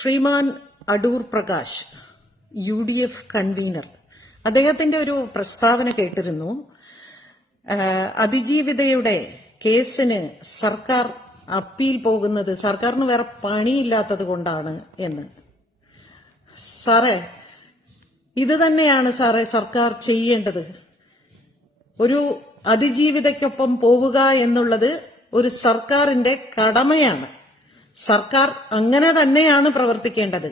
ശ്രീമാൻ Adoor Prakash UDF convener അദ്ദേഹത്തിന്റെ ഒരു പ്രസ്താവന കേട്ടിരുന്നു. അതിജീവിതയുടെ കേസിന് സർക്കാർ അപ്പീൽ പോകുന്നത് സർക്കാരിന് വേറെ പണിയില്ലാത്തത് കൊണ്ടാണ് എന്ന്. സാറേ, ഇത് തന്നെയാണ് സാറേ സർക്കാർ ചെയ്യേണ്ടത്. ഒരു അതിജീവിതയ്ക്കൊപ്പം പോവുക എന്നുള്ളത് ഒരു സർക്കാരിന്റെ കടമയാണ്. സർക്കാർ അങ്ങനെ തന്നെയാണ് പ്രവർത്തിക്കേണ്ടത്.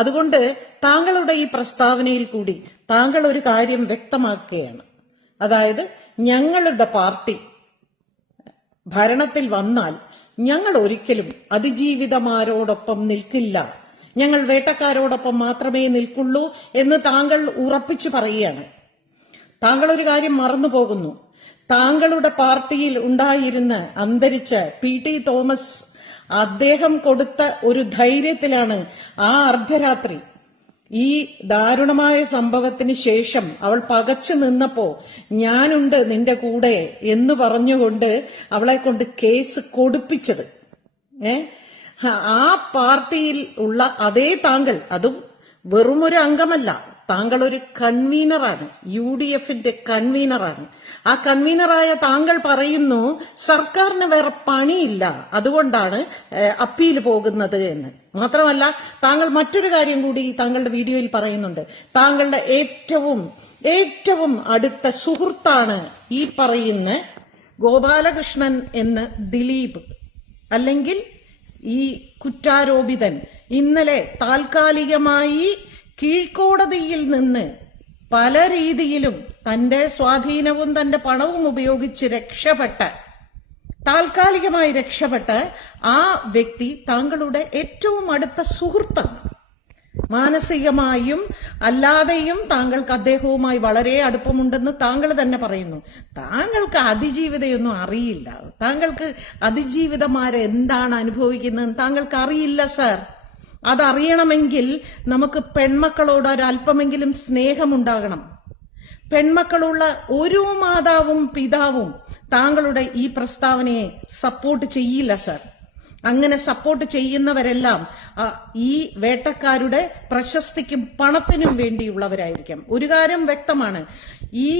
അതുകൊണ്ട് താങ്കളുടെ ഈ പ്രസ്താവനയിൽ കൂടി താങ്കൾ ഒരു കാര്യം വ്യക്തമാക്കുകയാണ്. അതായത്, ഞങ്ങളുടെ പാർട്ടി ഭരണത്തിൽ വന്നാൽ ഞങ്ങൾ ഒരിക്കലും അതിജീവിതമാരോടൊപ്പം നിൽക്കില്ല, ഞങ്ങൾ വേട്ടക്കാരോടൊപ്പം മാത്രമേ നിൽക്കുള്ളൂ എന്ന് താങ്കൾ ഉറപ്പിച്ചു പറയുകയാണ്. താങ്കൾ ഒരു കാര്യം മറന്നു പോകുന്നു. താങ്കളുടെ പാർട്ടിയിൽ ഉണ്ടായിരുന്ന അന്തരിച്ച PT തോമസ് അദ്ദേഹം കൊടുത്ത ഒരു ധൈര്യത്തിലാണ് ആ അർദ്ധരാത്രി ഈ ദാരുണമായ സംഭവത്തിന് ശേഷം അവൾ പകച്ചു നിന്നപ്പോ ഞാനുണ്ട് നിന്റെ കൂടെ എന്ന് പറഞ്ഞുകൊണ്ട് അവളെ കൊണ്ട് കേസ് കൊടുപ്പിച്ചത്. ആ പാർട്ടിയിൽ ഉള്ള അതേ താങ്കൾ, അതും വെറുമൊരു അംഗമല്ല, താങ്കൾ ഒരു കൺവീനറാണ്, UDFന്റെ കൺവീനറാണ്. ആ കൺവീനറായ താങ്കൾ പറയുന്നു സർക്കാരിന് വേറെ പണിയില്ല, അതുകൊണ്ടാണ് അപ്പീൽ പോകുന്നത് എന്ന്. മാത്രമല്ല, താങ്കൾ മറ്റൊരു കാര്യം കൂടി താങ്കളുടെ വീഡിയോയിൽ പറയുന്നുണ്ട്. താങ്കളുടെ ഏറ്റവും അടുത്ത സുഹൃത്താണ് ഈ പറയുന്ന ഗോപാലകൃഷ്ണൻ എന്ന ദിലീപ്, അല്ലെങ്കിൽ ഈ കുറ്റാരോപിതൻ. ഇന്നലെ താൽക്കാലികമായി കീഴ്ക്കോടതിയിൽ നിന്ന് പല രീതിയിലും തന്റെ സ്വാധീനവും തന്റെ പണവും ഉപയോഗിച്ച് താൽക്കാലികമായി രക്ഷപ്പെട്ട ആ വ്യക്തി താങ്കളുടെ ഏറ്റവും അടുത്ത സുഹൃത്താണ്. മാനസികമായും അല്ലാതെയും താങ്കൾക്ക് അദ്ദേഹവുമായി വളരെ അടുപ്പമുണ്ടെന്ന് താങ്കൾ തന്നെ പറയുന്നു. താങ്കൾക്ക് അതിജീവിതയൊന്നും അറിയില്ല. താങ്കൾക്ക് അതിജീവിതമാരെ എന്താണ് അനുഭവിക്കുന്നതെന്ന് താങ്കൾക്ക് അറിയില്ല സാർ. അതറിയണമെങ്കിൽ നമുക്ക് പെൺമക്കളോട് ഒരല്പമെങ്കിലും സ്നേഹമുണ്ടാകണം. പെൺമക്കളുള്ള ഒരു മാതാവും പിതാവും താങ്കളുടെ ഈ പ്രസ്താവനയെ സപ്പോർട്ട് ചെയ്യില്ല സാർ. അങ്ങനെ സപ്പോർട്ട് ചെയ്യുന്നവരെല്ലാം ഈ വേട്ടക്കാരുടെ പ്രശസ്തിക്കും പണത്തിനും വേണ്ടിയുള്ളവരായിരിക്കും. ഒരു കാര്യം വ്യക്തമാണ്, ഈ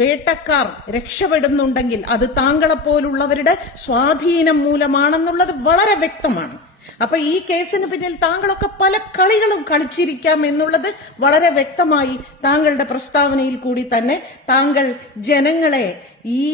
വേട്ടക്കാർ രക്ഷപ്പെടുന്നുണ്ടെങ്കിൽ അത് താങ്കളെപ്പോലുള്ളവരുടെ സ്വാധീനം മൂലമാണെന്നുള്ളത് വളരെ വ്യക്തമാണ്. അപ്പൊ ഈ കേസിന് പിന്നിൽ താങ്കളൊക്കെ പല കളികളും കളിച്ചിരിക്കാം എന്നുള്ളത് വളരെ വ്യക്തമായി താങ്കളുടെ പ്രസ്താവനയിൽ കൂടി തന്നെ താങ്കൾ ജനങ്ങളെ ഈ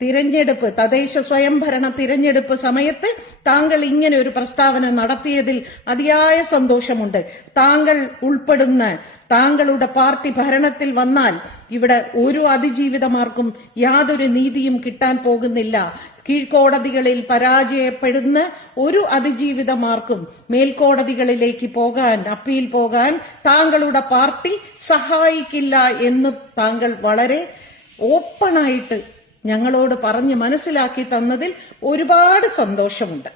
തിരഞ്ഞെടുപ്പ്, തദ്ദേശ സ്വയംഭരണ തിരഞ്ഞെടുപ്പ് സമയത്ത് താങ്കൾ ഇങ്ങനെ ഒരു പ്രസ്താവന നടത്തിയതിൽ അതിയായ സന്തോഷമുണ്ട്. താങ്കൾ ഉൾപ്പെടുന്ന താങ്കളുടെ പാർട്ടി ഭരണത്തിൽ വന്നാൽ ഇവിടെ ഒരു അതിജീവിതമാർക്കും യാതൊരു നീതിയും കിട്ടാൻ പോകുന്നില്ല. കീഴ്ക്കോടതികളിൽ പരാജയപ്പെടുന്ന ഒരു അതിജീവിതമാർക്കും മേൽക്കോടതികളിലേക്ക് പോകാൻ, അപ്പീൽ പോകാൻ താങ്കളുടെ പാർട്ടി സഹായിക്കില്ല എന്ന് താങ്കൾ വളരെ ഓപ്പണായിട്ട് ഞങ്ങളോട് പറഞ്ഞ് മനസ്സിലാക്കി തന്നതിൽ ഒരുപാട് സന്തോഷമുണ്ട്.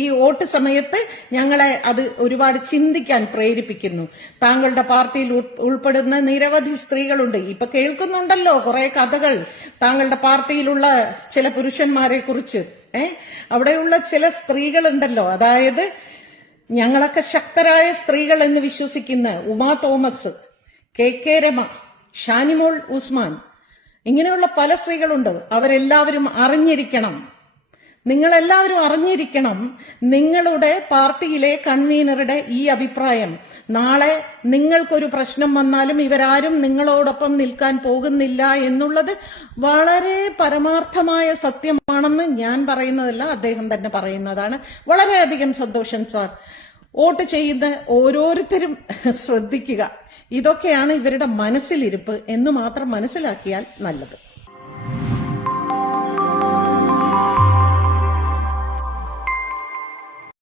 ഈ വോട്ട് സമയത്ത് ഞങ്ങളെ അത് ഒരുപാട് ചിന്തിക്കാൻ പ്രേരിപ്പിക്കുന്നു. താങ്കളുടെ പാർട്ടിയിൽ ഉൾപ്പെടുന്ന നിരവധി സ്ത്രീകളുണ്ട്. ഇപ്പൊ കേൾക്കുന്നുണ്ടല്ലോ കുറെ കഥകൾ താങ്കളുടെ പാർട്ടിയിലുള്ള ചില പുരുഷന്മാരെ കുറിച്ച്. അവിടെയുള്ള ചില സ്ത്രീകളുണ്ടല്ലോ, അതായത് ഞങ്ങളൊക്കെ ശക്തരായ സ്ത്രീകൾ എന്ന് വിശ്വസിക്കുന്ന ഉമാ തോമസ്, KK രമ, ഷാനിമോൾ ഉസ്മാൻ, ഇങ്ങനെയുള്ള പല സ്ത്രീകളുണ്ട്. അവരെല്ലാവരും അറിഞ്ഞിരിക്കണം, നിങ്ങളെല്ലാവരും അറിഞ്ഞിരിക്കണം നിങ്ങളുടെ പാർട്ടിയിലെ കൺവീനറുടെ ഈ അഭിപ്രായം. നാളെ നിങ്ങൾക്കൊരു പ്രശ്നം വന്നാലും ഇവരാരും നിങ്ങളോടൊപ്പം നിൽക്കാൻ പോകുന്നില്ല എന്നുള്ളത് വളരെ പരമാർത്ഥമായ സത്യമാണെന്ന് ഞാൻ പറയുന്നതല്ല, അദ്ദേഹം തന്നെ പറയുന്നതാണ്. വളരെയധികം സന്തോഷം സാർ. വോട്ട് ചെയ്യുന്ന ഓരോരുത്തരും ശ്രദ്ധിക്കുക, ഇതൊക്കെയാണ് ഇവരുടെ മനസ്സിലിരിപ്പ് എന്ന് മാത്രം മനസ്സിലാക്കിയാൽ നല്ലത്.